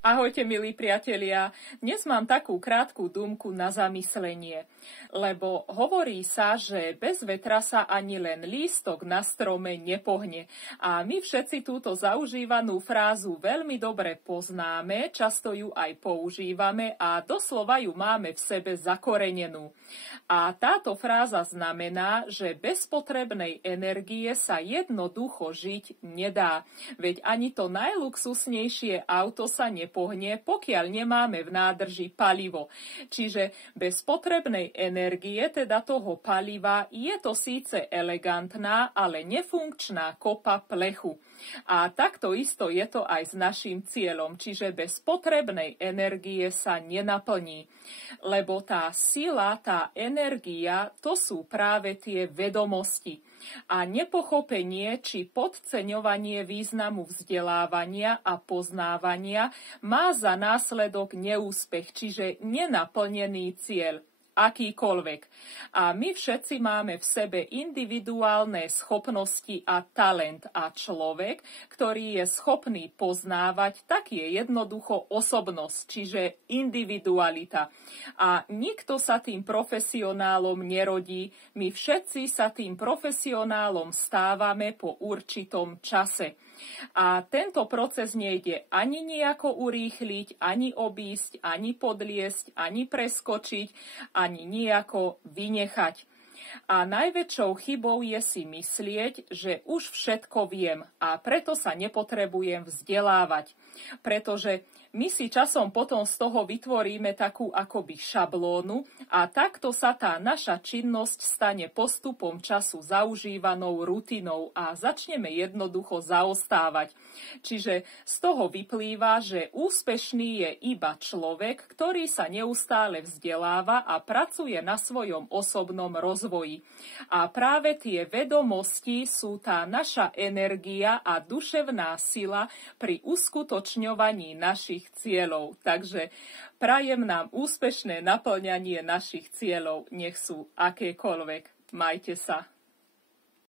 Ahojte, milí priatelia. Dnes mám takú krátku dúmku na zamyslenie, lebo hovorí sa, že bez vetra sa ani len lístok na strome nepohne. A my všetci túto zaužívanú frázu veľmi dobre poznáme, často ju aj používame a doslova ju máme v sebe zakorenenú. A táto fráza znamená, že bez potrebnej energie sa jednoducho žiť nedá. Veď ani to najluxusnejšie auto sa nepohne, pokiaľ nemáme v nádrži palivo. Čiže bez potrebnej energie, teda toho paliva, je to síce elegantná, ale nefunkčná kopa plechu. A takto isto je to aj s naším cieľom, čiže bez potrebnej energie sa nenaplní. Lebo tá sila, tá energia, to sú práve tie vedomosti. A nepochopenie či podceňovanie významu vzdelávania a poznávania má za následok neúspech, čiže nenaplnený cieľ, akýkoľvek. A my všetci máme v sebe individuálne schopnosti a talent a človek, ktorý je schopný poznávať, tak je jednoducho osobnosť, čiže individualita. A nikto sa tým profesionálom nerodí, my všetci sa tým profesionálom stávame po určitom čase. A tento proces nejde ani nejako urýchliť, ani obísť, ani podliesť, ani preskočiť, ani nejako vynechať. A najväčšou chybou je si myslieť, že už všetko viem a preto sa nepotrebujem vzdelávať. Pretože my si časom potom z toho vytvoríme takú akoby šablónu a takto sa tá naša činnosť stane postupom času zaužívanou rutinou a začneme jednoducho zaostávať. Čiže z toho vyplýva, že úspešný je iba človek, ktorý sa neustále vzdeláva a pracuje na svojom osobnom rozvoji. A práve tie vedomosti sú tá naša energia a duševná sila pri uskutočňovaní našich cieľov. Takže prajem nám úspešné naplňanie našich cieľov, nech sú akékoľvek. Majte sa.